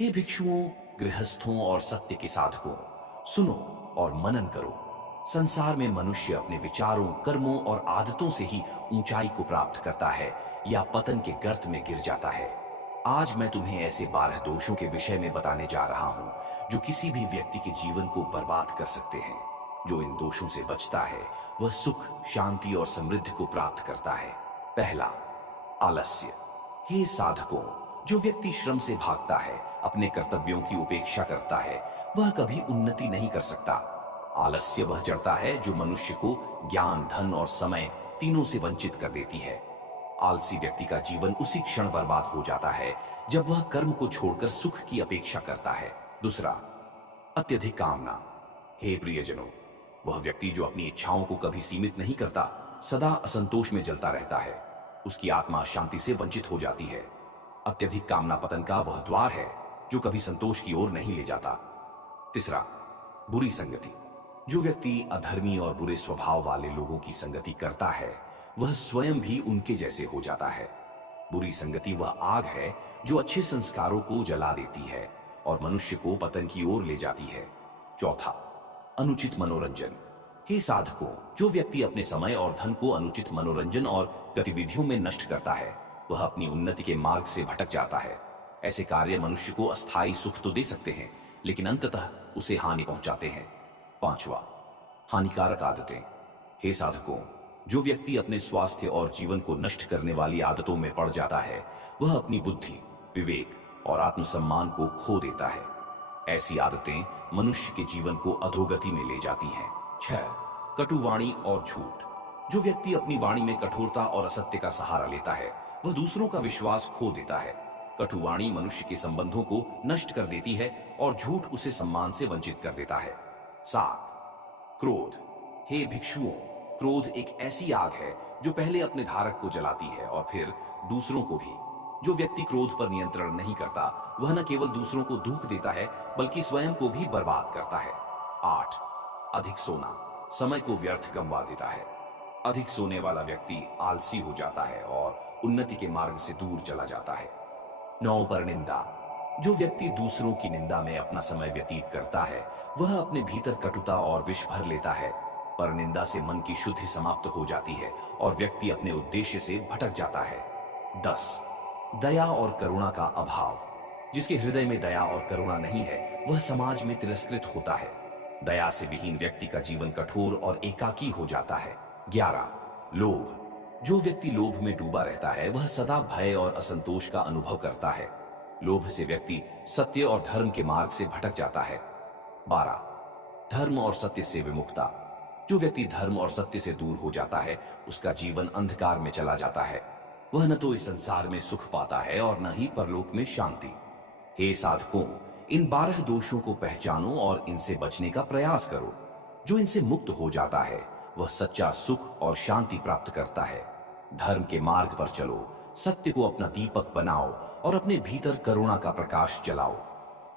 हे भिक्षुओं, गृहस्थों और सत्य के साधकों, सुनो और मनन करो। संसार में मनुष्य अपने विचारों, कर्मों और आदतों से ही ऊंचाई को प्राप्त करता है या पतन के गर्त में गिर जाता है। आज मैं तुम्हें ऐसे 12 दोषों के विषय में बताने जा रहा हूं जो किसी भी व्यक्ति के जीवन को बर्बाद कर सकते हैं। जो इन दोषों से बचता है वह सुख, शांति और समृद्धि को प्राप्त करता है। पहला, आलस्य। हे साधकों, जो व्यक्ति श्रम से भागता है, अपने कर्तव्यों की उपेक्षा करता है, वह कभी उन्नति नहीं कर सकता। आलस्य वह जड़ता है जो मनुष्य को ज्ञान, धन और समय तीनों से वंचित कर देती है। आलसी व्यक्ति का जीवन उसी क्षण बर्बाद हो जाता है जब वह कर्म को छोड़कर सुख की अपेक्षा करता है। दूसरा, अत्यधिक कामना। हे प्रियजनों, वह व्यक्ति जो अपनी इच्छाओं को कभी सीमित नहीं करता, सदा असंतोष में जलता रहता है, उसकी आत्मा शांति से वंचित हो जाती है। अत्यधिक कामना पतन का वह द्वार है जो कभी संतोष की ओर नहीं ले जाता। तीसरा, बुरी संगति। जो व्यक्ति अधर्मी और बुरे स्वभाव वाले लोगों की संगति करता है, वह स्वयं भी उनके जैसे हो जाता है। बुरी संगति वह आग है जो अच्छे संस्कारों को जला देती है और मनुष्य को पतन की ओर ले जाती है। चौथा, अनुचित मनोरंजन। हे साधकों, जो व्यक्ति अपने समय और धन को अनुचित मनोरंजन और गतिविधियों में नष्ट करता है, वह अपनी उन्नति के मार्ग से भटक जाता है। ऐसे कार्य मनुष्य को अस्थायी सुख तो दे सकते हैं, लेकिन अंततः उसे हानि पहुंचाते हैं। पांचवा, हानिकारक आदतें। हे साधकों, जो व्यक्ति अपने स्वास्थ्य और जीवन को नष्ट करने वाली आदतों में पड़ जाता है, वह अपनी बुद्धि, विवेक और आत्मसम्मान को खो देता है। ऐसी आदतें मनुष्य के जीवन को अधोगति में ले जाती हैं। 6, कटुवाणी और झूठ। जो व्यक्ति अपनी वाणी में कठोरता और असत्य का सहारा लेता है, वह दूसरों का विश्वास खो देता है। कटुवाणी मनुष्य के संबंधों को नष्ट कर देती है और झूठ उसे सम्मान से वंचित कर देता है। 7, क्रोध। हे भिक्षुओं, क्रोध एक ऐसी आग है जो पहले अपने धारक को जलाती है और फिर दूसरों को भी। जो व्यक्ति क्रोध पर नियंत्रण नहीं करता, वह न केवल दूसरों को दुख देता है बल्कि स्वयं को भी बर्बाद करता है। 8, अधिक सोना। समय को व्यर्थ गंवा देता है। अधिक सोने वाला व्यक्ति आलसी हो जाता है और उन्नति के मार्ग से दूर चला जाता है। 9, परनिंदा। जो व्यक्ति दूसरों की निंदा में अपना समय व्यतीत करता है, वह अपने भीतर कटुता और विष भर लेता है। परनिंदा से मन की शुद्धि समाप्त हो जाती है और व्यक्ति अपने उद्देश्य से भटक जाता है। 10, दया और करुणा का अभाव। जिसके हृदय में दया और करुणा नहीं है, वह समाज में तिरस्कृत होता है। दया से विहीन व्यक्ति का जीवन कठोर और एकाकी हो जाता है। 11, लोभ। जो व्यक्ति लोभ में डूबा रहता है, वह सदा भय और असंतोष का अनुभव करता है। लोभ से व्यक्ति सत्य और धर्म के मार्ग से भटक जाता है। 12, धर्म और सत्य से विमुखता। जो व्यक्ति धर्म और सत्य से दूर हो जाता है, उसका जीवन अंधकार में चला जाता है। वह न तो इस संसार में सुख पाता है और न ही परलोक में शांति। हे साधकों, इन 12 दोषों को पहचानो और इनसे बचने का प्रयास करो। जो इनसे मुक्त हो जाता है, वह सच्चा सुख और शांति प्राप्त करता है। धर्म के मार्ग पर चलो, सत्य को अपना दीपक बनाओ और अपने भीतर करुणा का प्रकाश जलाओ।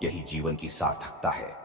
यही जीवन की सार्थकता है।